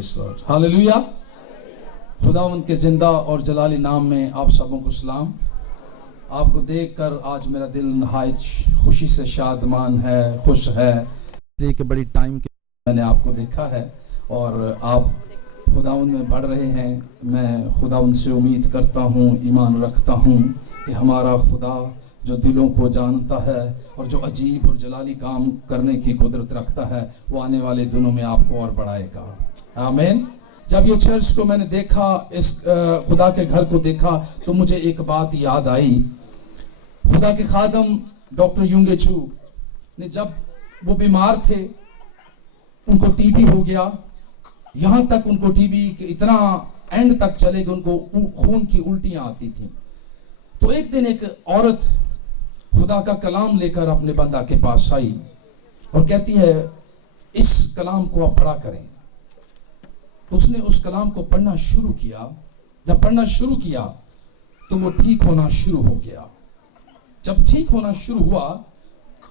Praise Lord. Hallelujah. खुदावंद के जिंदा और जलाली नाम में आप सबों को सलाम। आपको देखकर आज मेरा दिल नहायत खुशी से शादमान है, खुश है। इसलिए कि बड़ी टाइम के मैंने आपको देखा है और आप खुदावंद में बढ़ रहे हैं। मैं खुदावंद से उम्मीद करता हूँ, ईमान रखता हूँ कि हमारा खुदा जो दिलों को जानता है और जो अजीब और जलाली काम करने की कुदरत रखता है, वो आने वाले दिनों में आपको और बढ़ाएगा। आमीन। जब ये चर्च को मैंने देखा, इस खुदा के घर को देखा, तो मुझे एक बात याद आई। खुदा के खादम डॉक्टर युंगे चू ने जब वो बीमार थे, उनको टीबी हो गया, यहाँ तक उनको टीबी इतना एंड तक चले कि उनको खून की उल्टियाँ आती थी। तो एक दिन एक औरत खुदा का कलाम लेकर अपने बंदा के पास आई और कहती है, इस कलाम को आप पढ़ा करें। तो उसने उस कलाम को पढ़ना शुरू किया। जब पढ़ना शुरू किया तो वो ठीक होना शुरू हो गया। जब ठीक होना शुरू हुआ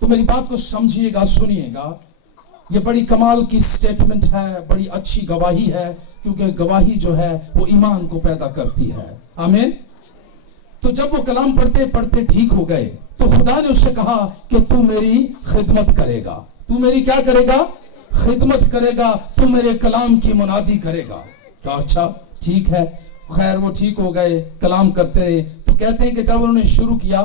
तो मेरी बात को समझिएगा, सुनिएगा। ये बड़ी कमाल की स्टेटमेंट है, बड़ी अच्छी गवाही है, क्योंकि गवाही जो है वो ईमान को पैदा करती है। आमीन। तो जब वो कलाम पढ़ते पढ़ते ठीक हो गए तो खुदा ने उससे कहा कि तू मेरी खिदमत करेगा। तू मेरी क्या करेगा? खिदमत करेगा। तू मेरे कलाम की मुनादी करेगा। कहा अच्छा ठीक है। खैर वो ठीक हो गए, कलाम करते रहे। तो कहते हैं कि जब उन्होंने शुरू किया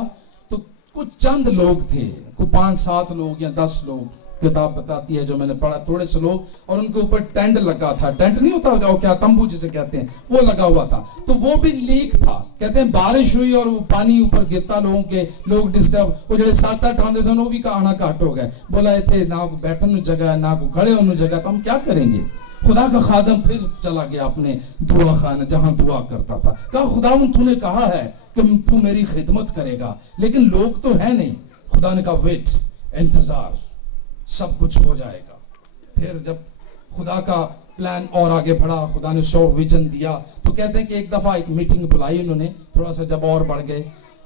तो कुछ चंद लोग थे, कोई 5-7 लोग या 10 लोग, किताब बताती है जो मैंने पढ़ा, थोड़े से लोग, और उनके ऊपर टेंट लगा था। टेंट नहीं होता जो क्या, तंबू जिसे कहते हैं, वो लगा हुआ था। तो वो भी लीक था। कहते हैं बारिश हुई और वो पानी ऊपर गिरता, लोग डिस्टर्ब, वो जो 7-8 आंदे सन वो भी आना काट हो गए। बोला थे ना को बैठने जगह, ना को खड़े होने जगह, तो हम क्या करेंगे? खुदा का खादम फिर चला गया अपने दुआ खाने जहां दुआ करता था। कहा खुदावन तूने कहा है कि तू मेरी खिदमत करेगा, लेकिन लोग तो है नहीं। खुदा ने कहा वेट, इंतजार, सब कुछ हो जाएगा। फिर जब खुदा का प्लान और आगे बढ़ा, खुदा ने 100 विजन दिया। तो कहते हैं कि एक दफा एक मीटिंग बुलाई उन्होंने, थोड़ा सा जब और बढ़ गए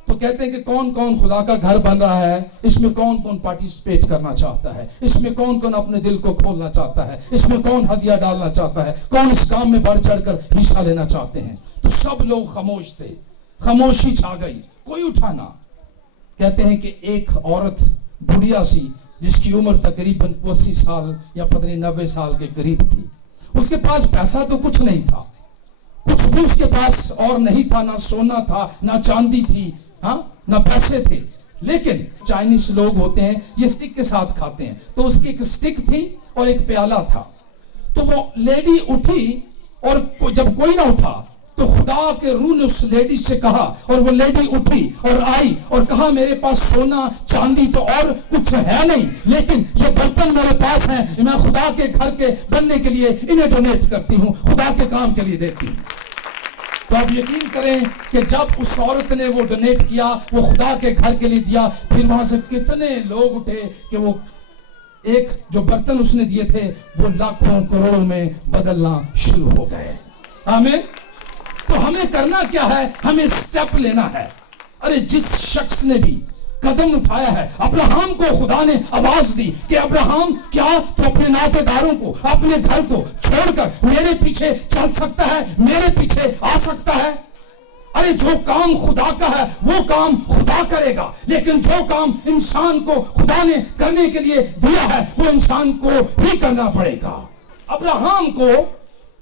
तो कहते हैं कि कौन कौन खुदा का घर बन रहा है, इसमें कौन कौन पार्टिसिपेट करना चाहता है, इसमें कौन कौन अपने दिल को खोलना चाहता है, इसमें कौन हदिया डालना चाहता है, कौन इस काम में बढ़ चढ़कर हिस्सा लेना चाहते हैं। तो सब लोग खामोश थे, खामोशी छा गई, कोई उठा ना। कहते हैं कि एक औरत बुढ़िया सी जिसकी उम्र तकरीबन 80 साल या पता नहीं 90 साल के करीब थी, उसके पास पैसा तो कुछ नहीं था, कुछ भी उसके पास और नहीं था, ना सोना था, ना चांदी थी, हाँ ना पैसे थे। लेकिन चाइनीज लोग होते हैं, ये स्टिक के साथ खाते हैं, तो उसकी एक स्टिक थी और एक प्याला था। तो वो लेडी उठी और जब कोई ना उठा तो खुदा के रूह ने उस लेडी से कहा, और वो लेडी उठी और आई और कहा मेरे पास सोना चांदी तो और कुछ है नहीं, लेकिन ये बर्तन मेरे पास हैं, मैं खुदा के घर के बनने के लिए इन्हें डोनेट करती हूँ, खुदा के काम के लिए देती हूँ। तो आप यकीन करें कि जब उस औरत ने वो डोनेट किया, वो खुदा के घर के लिए दिया, फिर वहां से कितने लोग उठे कि वो एक जो बर्तन उसने दिए थे वो लाखों करोड़ों में बदलना शुरू हो गए। आमीन। तो हमें करना क्या है? हमें स्टेप लेना है। अरे जिस शख्स ने भी कदम उठाया है, अब्राहम को खुदा ने आवाज दी कि अब्राहम क्या तो अपने नातेदारों को, अपने घर को छोड़कर मेरे पीछे चल सकता है, मेरे पीछे आ सकता है? अरे जो काम खुदा का है वो काम खुदा करेगा, लेकिन जो काम इंसान को खुदा ने करने के लिए दिया है वो इंसान को भी करना पड़ेगा। अब्राहम को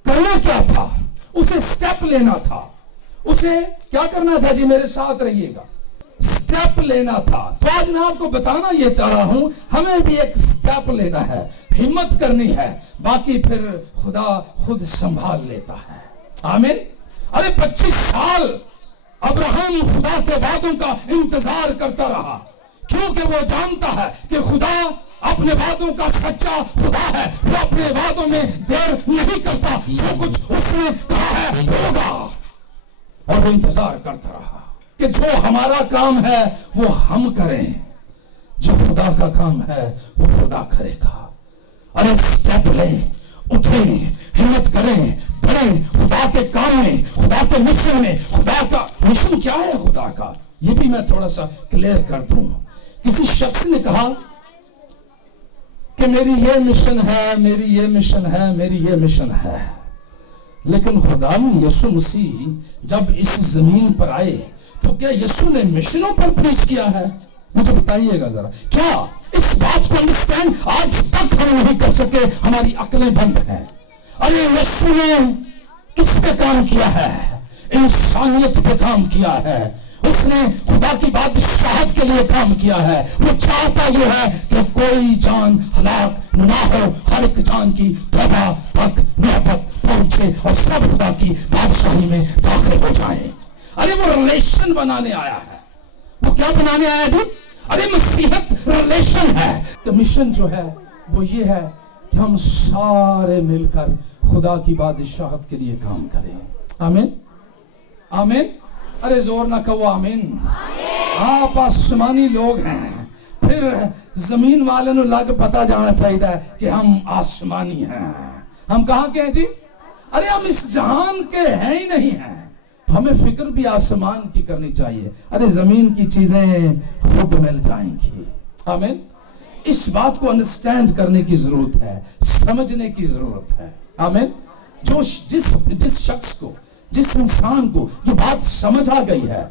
करना क्या था? उसे स्टेप लेना था। उसे क्या करना था? जी मेरे साथ रहिएगा, स्टेप लेना था। तो आज मैं आपको बताना ये चाह रहा हूं, हमें भी एक स्टेप लेना है, हिम्मत करनी है, बाकी फिर खुदा खुद संभाल लेता है। आमीन। अरे 25 साल अब्राहम खुदा के वादों का इंतजार करता रहा, क्योंकि वो जानता है कि खुदा अपने वादों का सच्चा खुदा है। वो अपने वादों में देर नहीं करता, जो कुछ उसने कहा है होगा। और वो इंतजार करता रहा कि जो हमारा काम है वो हम करें, जो खुदा का काम है वो खुदा करेगा। अरे स्टेप लें, उठें, हिम्मत करें, बढ़ें खुदा के काम में, खुदा के मिशन में। खुदा का मिशन क्या है? खुदा का ये भी मैं थोड़ा सा क्लियर कर दूं। किसी शख्स ने कहा कि मेरी ये मिशन है, मेरी ये मिशन है, मेरी ये मिशन है। लेकिन खुदा यीशु मसीह जब इस जमीन पर आए तो क्या यीशु ने मिशनों पर प्रीच किया है? मुझे बताइएगा जरा, क्या इस बात को अंडरस्टैंड आज तक हम नहीं कर सके? हमारी अक्लें बंद हैं। अरे यीशु ने किस पे काम किया है? इंसानियत पे काम किया है। उसने खुदा की बादशाहत के लिए काम किया है। वो चाहता ये है कि कोई जान हलाक ना हो, हर एक जान की तौबा तक नियाबत पहुंचे और सब खुदा की बादशाही में दाखिल हो जाए। अरे वो रिलेशन बनाने आया है। वो क्या बनाने आया जी? अरे मसीहत रिलेशन है। तो मिशन जो है वो ये है कि हम सारे मिलकर खुदा की बादशाहत के लिए काम करें। आमीन, आमीन। अरे जोर ना कहो आमीन। आप आसमानी लोग हैं, फिर जमीन वाले नु लग पता जाना चाहिए कि हम आसमानी हैं। हम कहाँ के हैं जी? अरे हम इस जहान के हैं ही नहीं हैं। हमें फिक्र भी आसमान की करनी चाहिए। अरे जमीन की चीजें खुद मिल जाएंगी। आमीन। इस बात को अंडरस्टैंड करने की जरूरत है, समझने की जरूरत है। आमीन। जो जिस शख्स को, जिस इंसान को ये बात समझ आ गई है,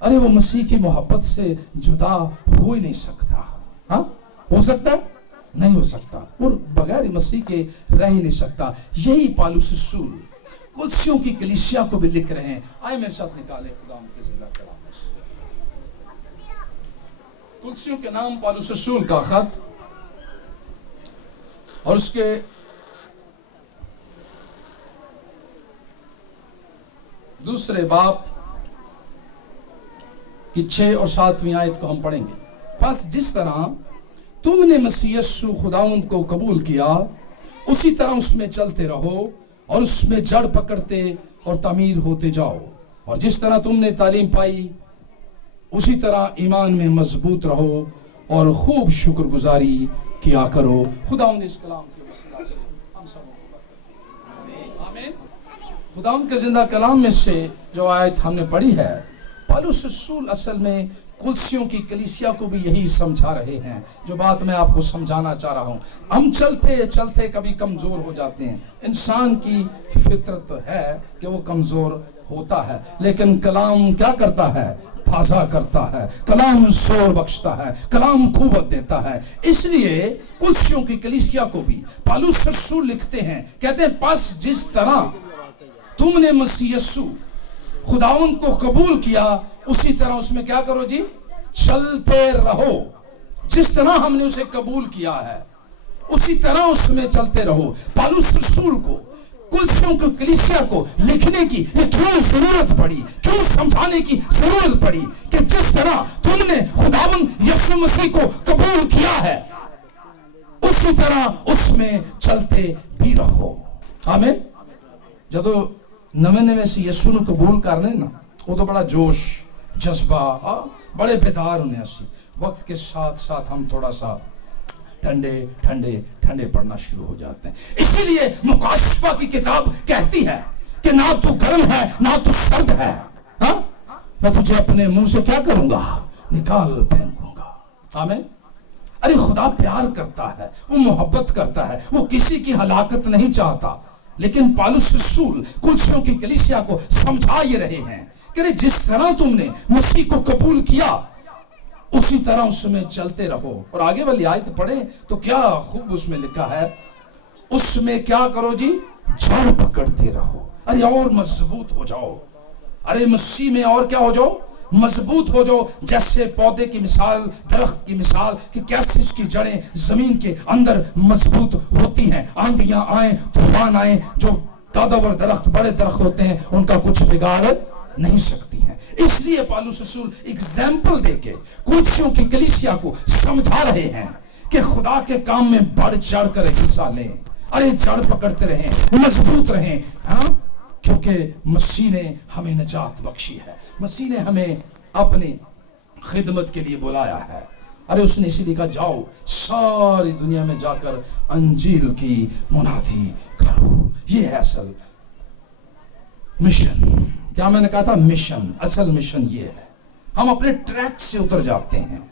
अरे वो मसीह की मोहब्बत से जुदा हो ही नहीं सकता। हाँ, हो सकता है? नहीं हो सकता। और बगैर मसीह के रह ही नहीं सकता। यही पौलुस रसूल कुलसियों की कलीसिया को भी लिख रहे हैं। आए मेरे साथ निकाले खुदा के जिंदा कलाम में कुलसियों के नाम पौलुस रसूल का खत और उसके दूसरे बाब की 6 और 7वीं आयत को हम पढ़ेंगे। बस जिस तरह तुमने मसीह यीशु खुदावंद को कबूल किया, उसी तरह उसमें चलते रहो और उसमें जड़ पकड़ते और तामीर होते जाओ। और जिस तरह तुमने तालीम पाई, उसी तरह ईमान में मजबूत रहो और खूब शुक्रगुजारी किया करो। खुदावंद इस कलाम के वसीला से हम सबों को आमीन। खुदावंद के जिंदा कलाम में से जो आयत हमने पढ़ी है, पौलुस रसूल असल में कुलसियों की कलीसिया को भी यही समझा रहे हैं जो बात मैं आपको समझाना चाह रहा हूं। हम चलते चलते कभी कमजोर हो जाते हैं। इंसान की फितरत है कि वो कमजोर होता है, लेकिन कलाम क्या करता है? ताजा करता है। कलाम जोर बख्शता है, कलाम कुव्वत देता है। इसलिए कुलसियों की कलीसिया को भी पौलुस रसूल लिखते हैं, कहते हैं बस जिस तरह तुमने मसीह यीशु खुदावंद को कबूल किया, उसी तरह उसमें क्या करो जी? चलते रहो। जिस तरह हमने उसे कबूल किया है, उसी तरह उसमें चलते रहो। पौलुस रसूल को कुलसियों की कलीसिया को लिखने की क्यों जरूरत पड़ी, क्यों समझाने की जरूरत पड़ी कि जिस तरह तुमने खुदावंद यीशु मसीह को कबूल किया है, उसी तरह उसमें चलते भी रहो। आमीन। जदों नवे नवे से यीशु को कबूल करने ना, वो तो बड़ा जोश जज्बा बड़े बेदार होने सी। वक्त के साथ साथ हम थोड़ा सा ठंडे ठंडे ठंडे पड़ना शुरू हो जाते हैं। इसीलिए मुकाशफा की किताब कहती है कि ना तू गर्म है ना तू सर्द है, हा? मैं तुझे अपने मुंह से क्या करूंगा? निकाल फेंकूंगा। आमीन। अरे खुदा प्यार करता है, वो मोहब्बत करता है, वो किसी की हलाकत नहीं चाहता। लेकिन पौलुस रसूल कुलसियों की कलीसिया को समझा ये रहे हैं कि जिस तरह तुमने मसीह को कबूल किया, उसी तरह उसमें चलते रहो। और आगे वाली आयत पढ़े तो क्या खूब उसमें लिखा है, उसमें क्या करो जी? जड़ पकड़ते रहो। अरे और मजबूत हो जाओ। अरे मसीह में और क्या हो जाओ? मजबूत हो जाओ। जैसे पौधे की मिसाल, दरख्त की मिसाल कि कैसे इसकी जड़ें जमीन के अंदर मजबूत होती हैं। आंधियां आए, तूफान आए, जो कादावर दरख्त, बड़े दरख्त होते हैं, उनका कुछ बिगाड़ नहीं सकती हैं। इसलिए पौलुस रसूल एग्जाम्पल देके कुलसियों की कलीसिया को समझा रहे हैं कि खुदा के काम में बढ़ चढ़ कर हिस्सा लें। अरे जड़ पकड़ते रहें, मजबूत रहें। हाँ, क्योंकि मसीह ने हमें नजात बख्शी है, मसीह ने हमें अपनी खिदमत के लिए बुलाया है। अरे उसने इसीलिए कहा जाओ सारी दुनिया में जाकर अंजील की मुनादी करो। ये है असल मिशन। क्या मैंने कहा था? मिशन। असल मिशन ये है। हम अपने ट्रैक से उतर जाते हैं,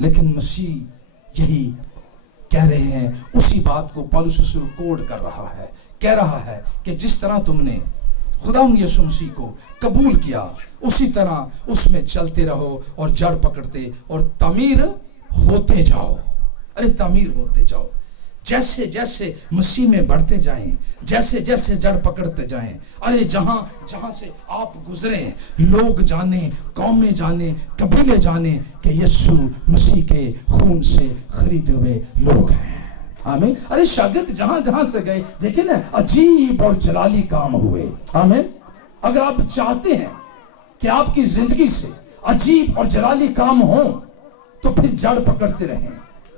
लेकिन मसीह यही कह रहे हैं। उसी बात को पौलुस रसूल कोड कर रहा है कह रहा है कि जिस तरह तुमने खुदावंद यीशु मसीह को कबूल किया उसी तरह उसमें चलते रहो और जड़ पकड़ते और तामीर होते जाओ। अरे तामीर होते जाओ, जैसे जैसे मसीह में बढ़ते जाएं, जैसे जैसे जड़ पकड़ते जाएं। अरे जहां जहां से आप गुजरे लोग जाने, कौमें जाने, कबीले जाने कि यीशु मसीह के खून से खरीदे हुए लोग हैं। आमीन। अरे शागिर्द जहां जहां से गए, देखिए ना, अजीब और जलाली काम हुए। आमीन। अगर आप चाहते हैं कि आपकी जिंदगी से अजीब और जलाली काम हो तो फिर जड़ पकड़ते रहें,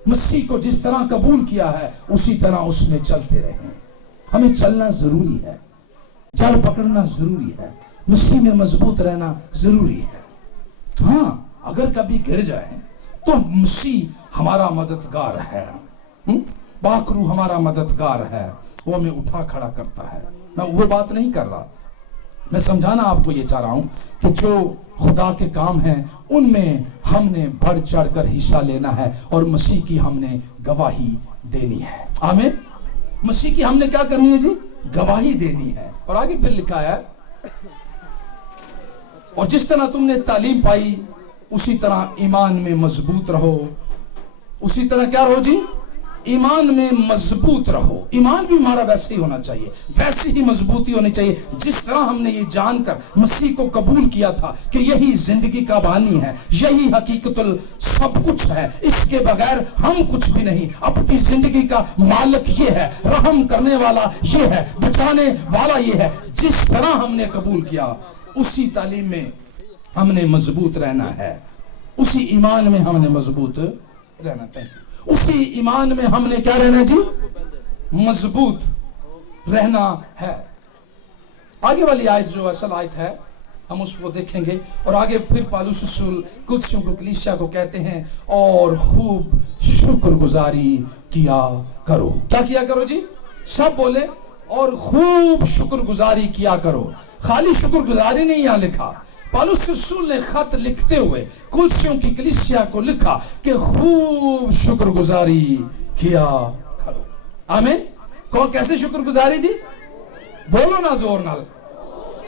मसीह को जिस तरह कबूल किया है उसी तरह उसमें चलते रहें। हमें चलना जरूरी है, जड़ पकड़ना जरूरी है, मसीह में मजबूत रहना जरूरी है। हाँ, अगर कभी गिर जाए तो मसीह हमारा मददगार है, बाकरू हमारा मददगार है, वो हमें उठा खड़ा करता है। मैं वो बात नहीं कर रहा, मैं समझाना आपको ये चाह रहा हूं कि जो खुदा के काम हैं उनमें हमने बढ़ चढ़ कर हिस्सा लेना है और मसीह की हमने गवाही देनी है। आमीन। मसीह की हमने क्या करनी है जी? गवाही देनी है। और आगे फिर लिखा है, और जिस तरह तुमने तालीम पाई उसी तरह ईमान में मजबूत रहो। उसी तरह क्या रहो जी? ईमान में मजबूत रहो। ईमान भी हमारा वैसे ही होना चाहिए, वैसी ही मजबूती होनी चाहिए जिस तरह हमने ये जानकर मसीह को कबूल किया था कि यही जिंदगी का बानी है, यही हकीकतुल सब कुछ है, इसके बगैर हम कुछ भी नहीं। अपनी जिंदगी का मालिक ये है, रहम करने वाला ये है, बचाने वाला ये है। जिस तरह हमने कबूल किया उसी तालीम में हमने मजबूत रहना है, उसी ईमान में हमने मजबूत रहना चाहिए, उसी ईमान में हमने क्या रहना जी? मजबूत रहना है। आगे वाली आयत जो असल आयत है हम उसको देखेंगे। और आगे फिर पौलुस रसूल कुलसियों को, कलीसिया को कहते हैं, और खूब शुक्रगुजारी किया करो। क्या किया करो जी? सब बोले, और खूब शुक्रगुजारी किया करो। खाली शुक्रगुजारी नहीं यहां लिखा, पौलुस रसूल ने खत लिखते हुए कुलसियों की कलीसिया को लिखा कि खूब शुक्रगुजारी किया करो। आमीन। कौन कैसे शुक्रगुजारी जी? बोलो ना जोर नाल,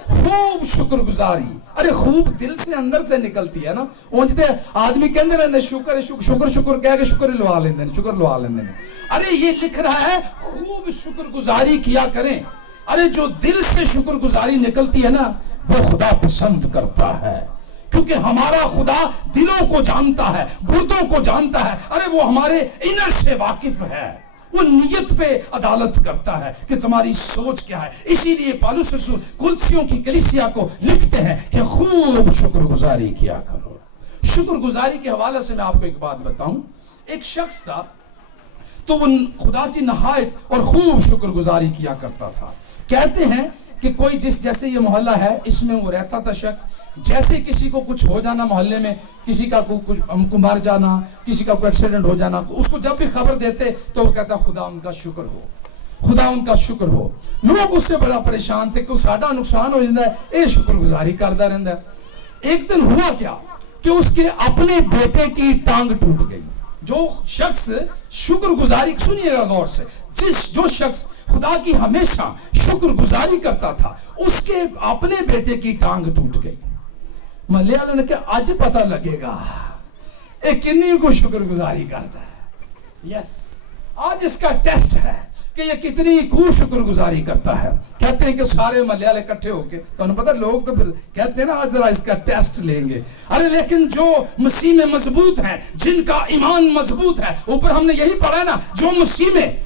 खूब शुक्रगुजारी। अरे खूब दिल से अंदर से निकलती है ना। उंजते आदमी कहते रहते शुक्र शुक्र शुक्र कह के शुक्र लवा लेंगे, शुक्र लवा लेंगे। अरे ये लिख रहा है खूब शुक्रगुजारी किया करें। अरे जो दिल से शुक्रगुजारी निकलती है ना वो खुदा पसंद करता है, क्योंकि हमारा खुदा दिलों को जानता है, गुर्दों को जानता है। अरे वो हमारे इनर से वाकिफ है, वो नियत पे अदालत करता है कि तुम्हारी सोच क्या है। इसीलिए पौलुस रसूल कुलसियों की कलीसिया को लिखते हैं कि खूब शुक्रगुजारी किया करो। शुक्रगुजारी के हवाले से मैं आपको एक बात बताऊं। एक शख्स था तो वो खुदा की नहायत और खूब शुक्रगुजारी किया करता था। कहते हैं कि कोई जैसे ये मोहल्ला है इसमें वो रहता था शख्स, जैसे किसी को कुछ हो जाना मोहल्ले में, किसी का कुछ हमको मार जाना, किसी का कोई एक्सीडेंट हो जाना, उसको जब भी खबर देते तो वो कहता खुदा उनका शुक्र हो, खुदा उनका शुक्र हो। लोग उससे बड़ा परेशान थे कि साडा नुकसान हो जाता है, ये शुक्रगुजारी करता रहता है। एक दिन हुआ क्या कि उसके अपने बेटे की टांग टूट गई। जो शख्स शुक्रगुजारी, सुनिएगा गौर से, जो शख्स खुदा की हमेशा शुक्रगुजारी करता था उसके अपने बेटे की टांग टूट गई। महल्ले वाले ने कहा आज पता लगेगा ये कितनी को शुक्रगुजारी करता है। यस, आज इसका टेस्ट है कि ये कितनी को शुक्रगुजारी करता है। कहते हैं कि सारे महल्ले वाले इकट्ठे होके, तो पता लोग तो फिर कहते हैं ना आज जरा इसका टेस्ट लेंगे। अरे लेकिन जो मसीह में मजबूत है, जिनका ईमान मजबूत है, ऊपर हमने यही पढ़ा है ना, जो मसीह में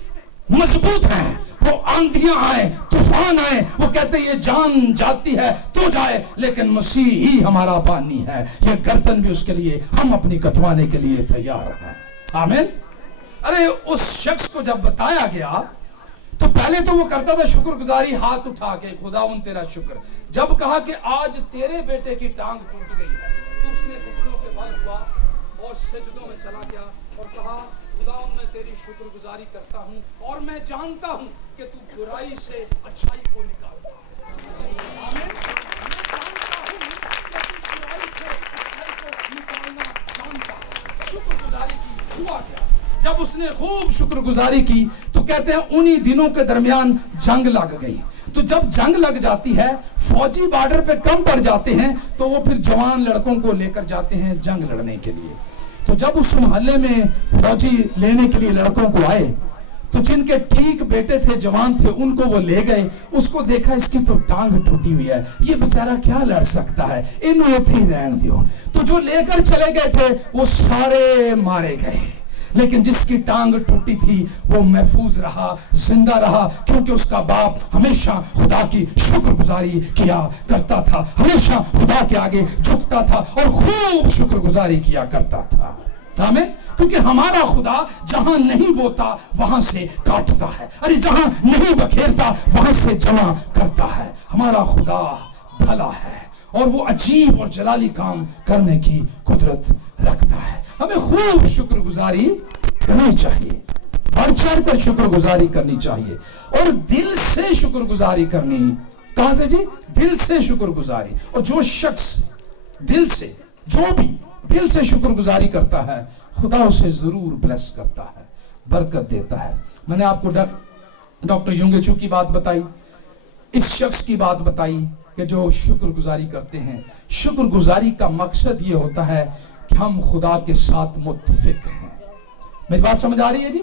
मजबूत है वो आंधियां आए, तूफान आए, वो कहते ये जान जाती है तो जाए, लेकिन मसीह ही हमारा बानी है। ये गर्दन भी उसके लिए हम अपनी कटवाने के लिए तैयार हैं। आमीन। अरे उस शख्स को जब बताया गया तो पहले तो वो करता था शुक्रगुजारी हाथ उठा के, खुदावंद तेरा शुक्र। जब कहा कि आज तेरे बेटे की टांग टूट गई है तो उसने घुटनों के बल हुआ और सजदों में चला गया और कहा खुदावंद मैं तेरी शुक्रगुजारी करता हूँ और मैं जानता हूँ कि तू बुराई से अच्छाई को निकालता है। आमीन। मैं जानता हूँ कि तू बुराई से अच्छाई को निकालना जानता है। शुक्रगुजारी की हुआ क्या? जब उसने खूब शुक्रगुजारी की तो کہتے ہیں انہی دنوں کے درمیان جنگ لگ گئی. تو جب جنگ لگ جاتی ہے، فوجی بارڈر پہ کم پڑ جاتے ہیں، تو وہ پھر جوان لڑکوں کو لے کر جاتے ہیں جنگ لڑنے کے لیے. تو جب اس محلے میں فوجی لینے کے لیے لڑکوں کو آئے، تو جن کے ٹھیک بیٹے تھے، جوان تھے، ان کو وہ لے گئے. اس کو دیکھا اس کی تو ٹانگ ٹوٹی ہوئی ہے، یہ بیچارہ کیا لڑ سکتا ہے، انہوں نے ہی رہن دیو. تو جو لے کر چلے گئے تھے وہ سارے مارے گئے، لیکن جس کی ٹانگ ٹوٹی تھی وہ محفوظ رہا، زندہ رہا، کیونکہ اس کا باپ ہمیشہ خدا کی شکر گزاری کیا کرتا تھا، ہمیشہ خدا کے آگے جھکتا تھا اور خوب شکر گزاری کیا کرتا تھا. آمین. کیونکہ ہمارا خدا جہاں نہیں بوتا وہاں سے کاٹتا ہے، ارے جہاں نہیں بکھیرتا وہاں سے جمع کرتا ہے. ہمارا خدا بھلا ہے اور وہ عجیب اور جلالی کام کرنے کی قدرت رکھتا ہے. ہمیں خوب شکر گزاری کرنی چاہیے، بڑھ چڑھ کر شکر گزاری کرنی چاہیے، اور دل سے شکر گزاری کرنی. کہاں سے جی؟ دل سے شکر گزاری. اور جو شخص دل سے، جو بھی دل سے شکر گزاری کرتا ہے، خدا اسے ضرور بلیس کرتا ہے، برکت دیتا ہے. میں نے آپ کو ڈاکٹر یونگ چو کی بات بتائی، اس شخص کی بات بتائی کہ جو شکر گزاری کرتے ہیں. شکر گزاری کا مقصد یہ ہوتا ہے کہ ہم خدا کے ساتھ متفق ہیں. میری بات سمجھ آ رہی ہے جی؟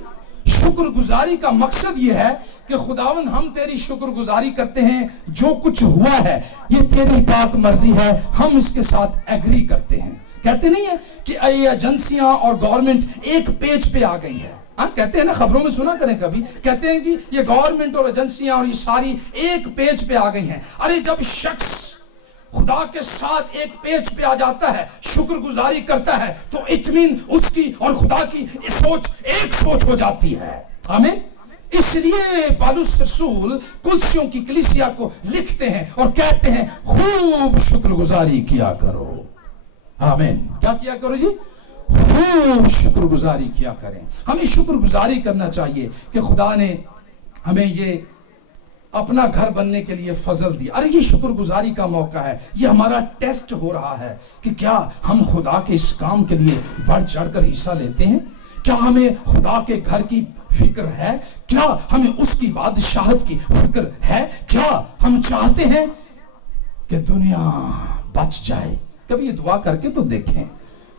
شکر گزاری کا مقصد یہ ہے کہ خداوند ہم تیری شکر گزاری کرتے ہیں، جو کچھ ہوا ہے یہ تیری پاک مرضی ہے، ہم اس کے ساتھ ایگری کرتے ہیں. کہتے نہیں ہیں کہ یہ ایجنسیاں اور گورنمنٹ ایک پیج پہ آ گئی ہے. کہتے ہیں نا، خبروں میں سنا کریں کبھی، کہتے ہیں جی یہ گورنمنٹ اور ایجنسیاں اور یہ ساری ایک پیج پہ آ گئی ہیں. ارے جب شخص خدا کے ساتھ ایک پیج پہ آ جاتا ہے، شکر گزاری کرتا ہے، تو اطمینان اس کی اور خدا کی سوچ ایک سوچ ہو جاتی ہے. آمین. اس لیے پالوس رسول کلسیوں کی کلیسیا کو لکھتے ہیں اور کہتے ہیں خوب شکر گزاری کیا کرو. آمین. کیا کیا کرو جی؟ خوب شکر گزاری کیا کریں. ہمیں شکر گزاری کرنا چاہیے کہ خدا نے ہمیں یہ اپنا گھر بننے کے لیے فضل دی. ارے یہ شکر گزاری کا موقع ہے، یہ ہمارا ٹیسٹ ہو رہا ہے کہ کیا ہم خدا کے اس کام کے لیے بڑھ چڑھ کر حصہ لیتے ہیں. کیا ہمیں خدا کے گھر کی فکر ہے؟ کیا ہمیں اس کی بادشاہت کی فکر ہے؟ کیا ہم چاہتے ہیں کہ دنیا بچ جائے؟ کبھی یہ دعا کر کے تو دیکھیں،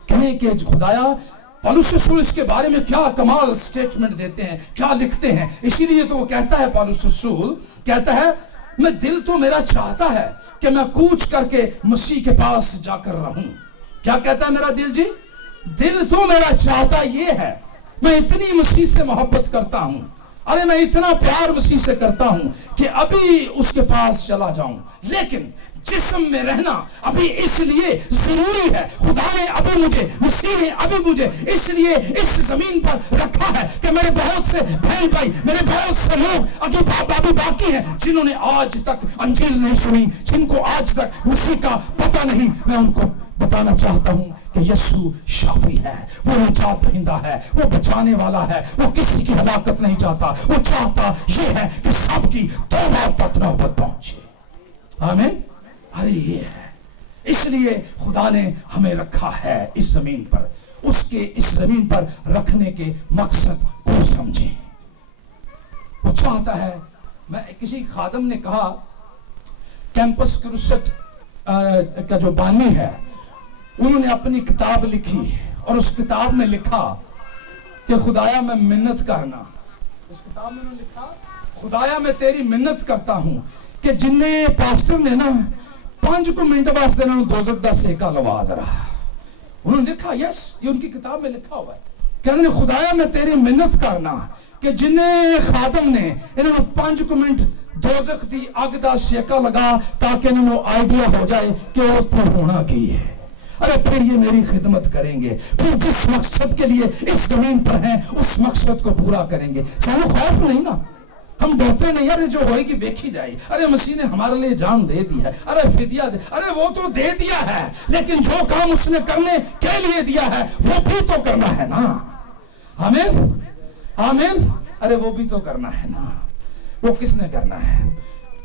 کہیں کہ خدایا، پالوس رسول اس کے بارے میں کیا کمال سٹیٹمنٹ دیتے ہیں، کیا لکھتے ہیں. اسی لیے تو وہ کہتا ہے، پالوس رسول کہتا ہے، میں دل تو میرا چاہتا ہے کہ میں کوچ کر کے مسیح کے پاس جا کر رہوں. کیا کہتا ہے میرا دل جی؟ دل تو میرا چاہتا یہ ہے، میں اتنی مسیح سے محبت کرتا ہوں، ارے میں اتنا پیار مسیح سے کرتا ہوں کہ ابھی اس کے پاس چلا جاؤں، لیکن جسم میں رہنا ابھی اس لیے ضروری ہے. خدا نے ابھی مجھے، مسیح نے ابھی مجھے اس لیے اس زمین پر رکھا ہے کہ میرے بہت سے بہن بھائی، میرے بہت سے لوگ ابھی باقی ہیں جنہوں نے آج تک انجیل نہیں سنی، جن کو آج تک مسیح کا پتہ نہیں. میں ان کو بتانا چاہتا ہوں کہ یسوع شافی ہے، وہ نجات دہندہ ہے، وہ بچانے والا ہے، وہ کسی کی ہلاکت نہیں چاہتا، وہ چاہتا یہ ہے کہ سب کی توبہ تک نوبت پہنچے. آمین. ارے یہ ہے، اس لیے خدا نے ہمیں رکھا ہے اس زمین پر. اس کے اس زمین پر رکھنے کے مقصد کو سمجھیں. وہ چاہتا ہے. میں کسی خادم نے کہا، کیمپس کروسٹ کا جو بانی ہے، انہوں نے اپنی کتاب لکھی اور اس کتاب میں لکھا کہ خدایا میں منت کرنا. اس کتاب میں انہوں نے لکھا، خدایا میں تیری منت کرتا ہوں کہ جنہیں پاسٹر نے نا 5 منٹ واسطے انہوں نے دوزخ دا سیکا لواز رہا. انہوں نے لکھا، یس یہ ان کی کتاب میں لکھا ہوا ہے، کہتے ہیں خدایا میں تیری منت کرنا کہ جنہیں خادم نے انہوں نے 5 منٹ دوزخ دی اگ دا سیکا لگا تاکہ انہوں نے آئیڈیا ہو جائے کہ وہ تو ہونا کی ہے. ارے پھر یہ میری خدمت کریں گے، پھر جس مقصد کے لیے اس زمین پر ہیں اس مقصد کو پورا کریں گے. سانو خوف نہیں نا، ہم ڈرتے نہیں. ارے جو ہوئے گی دیکھی جائے، ارے مسیح نے ہمارے لیے جان دے دی ہے، ارے فدیہ دے، ارے وہ تو دے دیا ہے، لیکن جو کام اس نے کرنے کے لیے دیا ہے وہ بھی تو کرنا ہے نا. آمین. آمین. ارے وہ بھی تو کرنا ہے نا. وہ کس نے کرنا ہے؟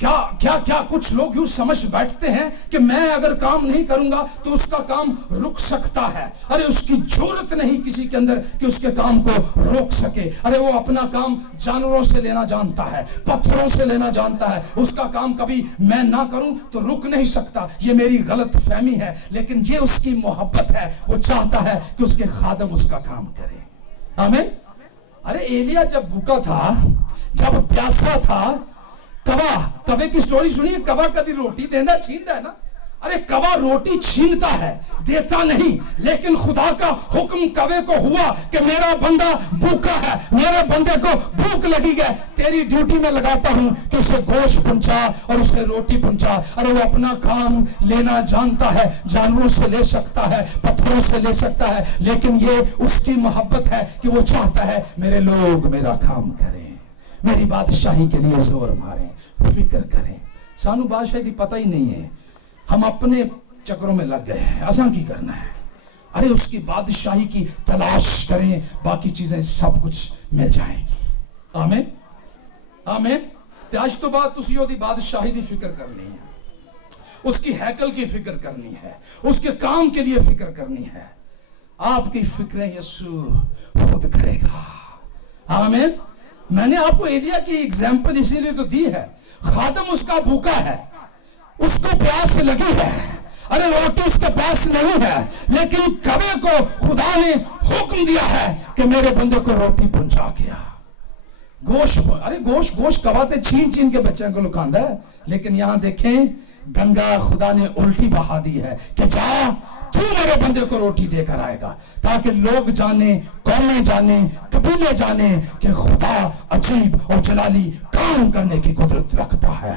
کیا کچھ لوگ یوں سمجھ بیٹھتے ہیں کہ میں اگر کام نہیں کروں گا تو اس کا کام رک سکتا ہے. ارے اس کی جرأت نہیں کسی کے اندر کہ اس کے کام کو روک سکے. ارے وہ اپنا کام جانوروں سے لینا جانتا ہے, پتھروں سے لینا جانتا ہے. اس کا کام کبھی میں نہ کروں تو رک نہیں سکتا. یہ میری غلط فہمی ہے, لیکن یہ اس کی محبت ہے. وہ چاہتا ہے کہ اس کے خادم اس کا کام کریں. آمین. ارے ایلیا جب بھوکا تھا, جب پیاسا تھا, کبے کی سٹوری سنیے. کبا کدی روٹی دینا چھینتا ہے نا. ارے کبا روٹی چھینتا ہے, دیتا نہیں. لیکن خدا کا حکم کبے کو ہوا کہ میرا بندہ بھوکا ہے, میرے بندے کو بھوک لگی ہے, تیری ڈیوٹی میں لگاتا ہوں کہ اسے گوشت پہنچا اور اسے روٹی پہنچا. ارے وہ اپنا کام لینا جانتا ہے, جانوروں سے لے سکتا ہے, پتھروں سے لے سکتا ہے, لیکن یہ اس کی محبت ہے کہ وہ چاہتا ہے میرے لوگ میرا کام کریں, میری بادشاہی کے لیے زور ماریں, فکر کریں. سانو بادشاہی دی پتہ ہی نہیں ہے, ہم اپنے چکروں میں لگ گئے ہیں. آسان کی کرنا ہے. ارے اس کی بادشاہی کی تلاش کریں, باقی چیزیں سب کچھ مل جائیں گی. آمین آمین. تے آج تو بعد تسی دی بادشاہی دی فکر کرنی ہے, اس کی ہیکل کی فکر کرنی ہے, اس کے کام کے لیے فکر کرنی ہے. آپ کی فکریں یسوع خود کرے گا. آمین. میں نے آپ کو ایلیا کی ایگزامپل اسی لیے تو دی ہے. خادم اس کا بھوکا ہے, اس کو پیاس لگی ہے. ارے روٹی اس کے پاس نہیں ہے, لیکن کبے کو خدا نے حکم دیا ہے کہ میرے بندے کو روٹی پہنچا گیا. گوشت کباتے چھین کے بچوں کو لکھاندہ ہے. لیکن یہاں دیکھیں گنگا خدا نے الٹی بہا دی ہے کہ جا تو میرے بندے کو روٹی دے کر آئے گا, تاکہ لوگ جانیں, قومیں جانیں, قبیلے جانیں کہ خدا عجیب اور جلالی کام کرنے کی قدرت رکھتا ہے.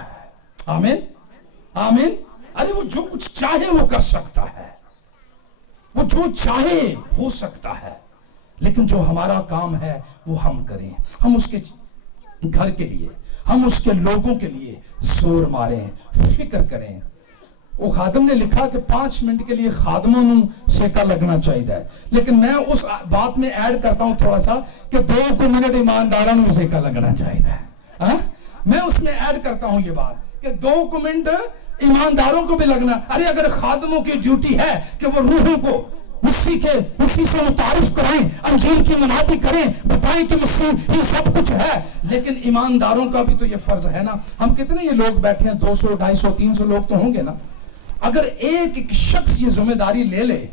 آمین آمین. ارے وہ جو کچھ چاہے وہ کر سکتا ہے, وہ جو چاہے ہو سکتا ہے, لیکن جو ہمارا کام ہے وہ ہم کریں. ہم اس کے گھر کے لیے, ہم اس کے لوگوں کے لیے زور ماریں, فکر کریں. وہ خادم نے لکھا کہ 5 منٹ کے لیے خادموں نے سیکا لگنا چاہیے, لیکن میں اس بات میں ایڈ کرتا ہوں تھوڑا سا کہ 2 منٹ ایمانداروں نے سیکا لگنا چاہیے. میں اس میں ایڈ کرتا ہوں یہ بات کہ 2 منٹ ایمانداروں کو بھی لگنا. ارے اگر خادموں کی ڈیوٹی ہے کہ وہ روحوں کو مسیح سے متعارف کرائیں, انجیل کی منادی کریں, بتائیں کہ مسیح ہی سب کچھ ہے, لیکن ایمانداروں کا بھی تو یہ فرض ہے نا. ہم کتنے یہ لوگ بیٹھے ہیں, 200 250 300 لوگ تو ہوں گے نا. اگر ایک شخص یہ ذمہ داری لے لے